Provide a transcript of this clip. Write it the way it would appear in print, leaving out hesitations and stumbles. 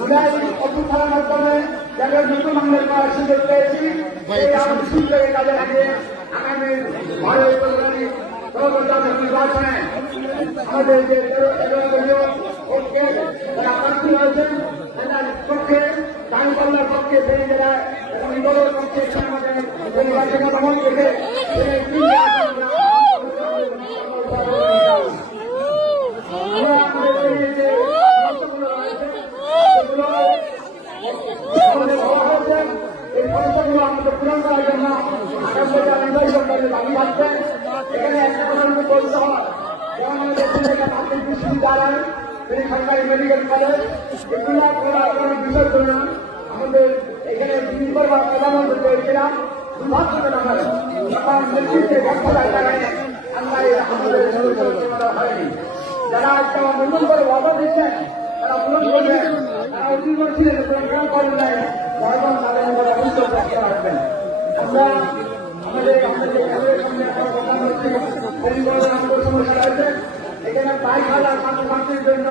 জুলাই অভ্যুত্থানের মাধ্যমে যারা নতুন বাংলার পাওয়ার সুযোগ পেয়েছি এই আমাদের সুযোগে কাজে লাগিয়ে আগামী ভারত কল্যাণী নির্বাচনে আমাদের যে দলীয় পক্ষে যারা প্রার্থী হয়েছেন তাদের পক্ষে দাঁড়িপাল্লার পক্ষে সেই জেলায় এবং দলের পক্ষে আমাদের নির্বাচনে ভ্রমণ থেকে এই সমস্যাগুলো আমাদের পূরণ করার জন্য আগামী সরকারের দাবি থাকবে। এখানে একটা কথা আমাদের বলতে হয়, যেমন আমাদের প্রাথমিক বিশ্ববিদ্যালয়, সরকারি মেডিকেল কলেজ, এগুলো কোনো বিষয় ছিল না। আমাদের এখানে তিনবার প্রধানমন্ত্রী করেছিলাম দুর্ভাগ্যজনক তখন নেতৃত্বে ব্যর্থতার কারণে আমরা আমাদের হয়নি। যারা আজকে আমার নতুন করে ওয়াদা দিচ্ছেন তারা পূরণ করবেন, তারা উদ্যোগ ছিলেন পূরণ করেন নাই, বর্তমান তাদের মধ্যে অভিযোগ রাখতে পারবেন। আমরা আমাদের প্রধানমন্ত্রী সমস্যা রয়েছে, এখানে 22,000 ছাত্রছাত্রীর জন্য